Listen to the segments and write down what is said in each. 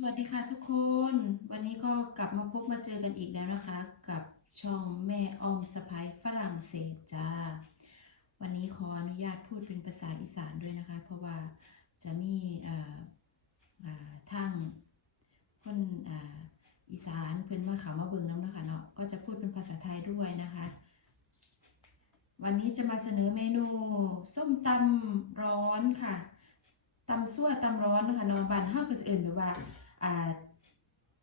สวัสดีค่ะทุกคน วันนี้ก็กลับมาพบมาเจอกันอีกแล้วนะคะ กับช่องแม่ออมสะพายฝรั่งเศสจ้า วันนี้ขออนุญาตพูดเป็นภาษาอีสานด้วยนะคะ เพราะว่าจะมีอ่าอ่าทางคนอ,อีสานเพิ่อนมาเขามาเบิงน้ำนะคะเนาะก็จะพูดเป็นภาษาไทยด้วยนะคะ วันนี้จะมาเสนอเมนูส้มตำร้อนค่ะตำซั่วตำร้อนนะคะนาะบ้านเฮาก็สิเอิ้นแบบว่า อ่า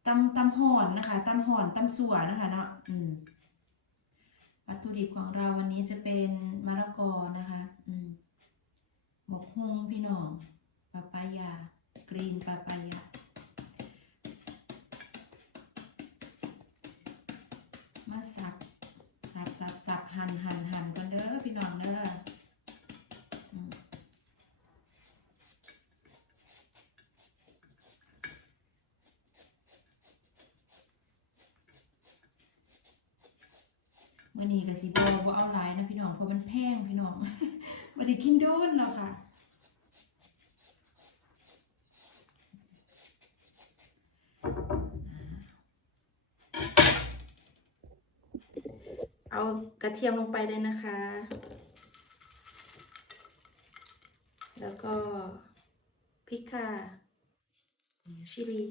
ตำตำห่อนนะคะตำห่อนตำซั่วนะคะเนาะอืมวัตถุดิบของเราวันนี้จะเป็นมะละกอนะคะอืมหมกฮุงพี่น้องปาปายากรีนปาปายาสับสับสับสับหั่นหั่นหั่นกันเด้อพี่น้องเด้ออืม มันนี้ก็สิบ่บ่เอาหลายนะพี่น้องเพราะมันแพงพี่น้องบ่ได้กินโดนแล้วค่ะ เอากระเทียมลงไปเลยนะคะ แล้วก็พริกค่ะชิลี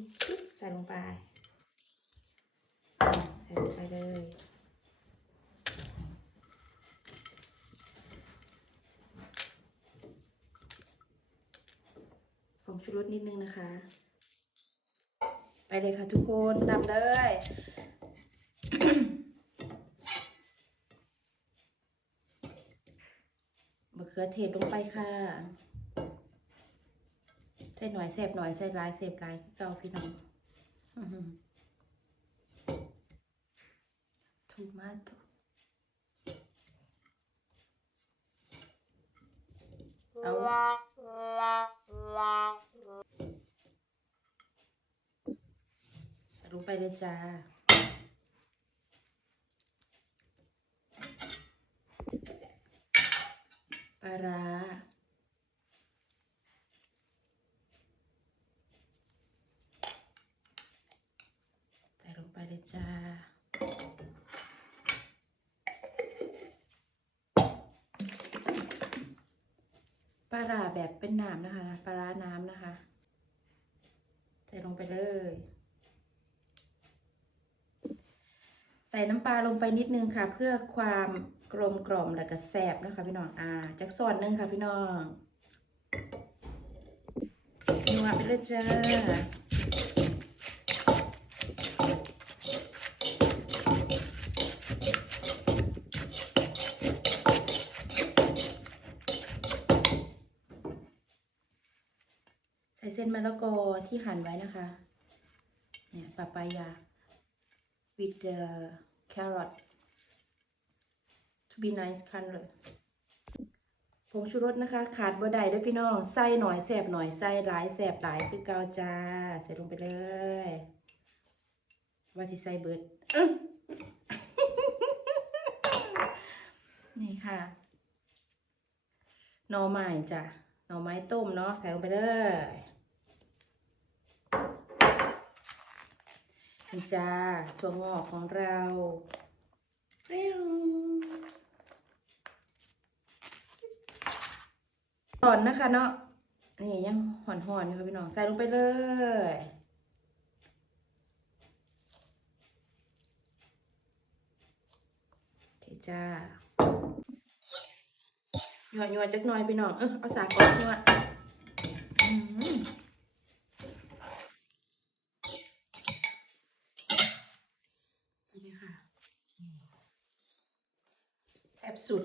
ใส่ลงไป ใส่ลงไปเลย ผงชูรสนิดนึงนะคะ ไปเลยค่ะทุกคนตามเลยมะเขือเทศลงไปค่ะ ใส่หน่อยแสบหน่อยใส่หลายเสบหลายเก่าพี่น้อง ทูมาโตเอา จ้า ปลาร้าใส่ลงไปเลยจ้าปลาร้าแบบเป็นน้ำนะคะปลาร้าน้ำนะคะ ใส่ลงไปเลย ใส่น้ำปลาลงไปนิดนึงค่ะ เพื่อความกลมกล่อมและก็แซบนะคะพี่น้องอ่าจักส่วนหนึ่งค่ะพี่น้องนัวไปเลยจ้าใส่เส้นมะละกอที่หั่นไว้นะคะ เนี่ยปาปายา with the carrot to be nice color ผงชูรสนะคะ ขาดบ่ได้ด้วยพี่น้องใส่หน่อยแสบหน่อยใส่หลายแสบหลายคือเกาจ้า ใส่ลงไปเลย ว่าจะใส่เบิดอื้อนี่ค่ะหน่อไม้จ้ะหน่อไม้ต้มเนาะใส่ลงไปเลย นี่จ้าถั่วงอกของเราเรี้ยวห่อนนะคะเนาะนี่ยังหอนๆอยู่ค่ะพี่น้องใส่ลงไปเลยโอเคจ้าหยอดหยอดจักหน่อยพี่น้องเออเอาสากก่อนใช่ไหมอืม นี่ค่ะแซ่บสุด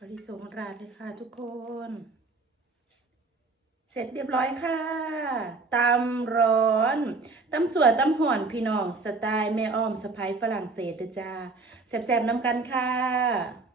บริสงราดเลยค่ะทุกคน เสร็จเรียบร้อยค่ะตำร้อน ตำสวยตำห่อนพี่น้องสไตล์แม่อ้อมสะพายฝรั่งเศสเด้อจ้าแซ่บๆน้ำกันค่ะ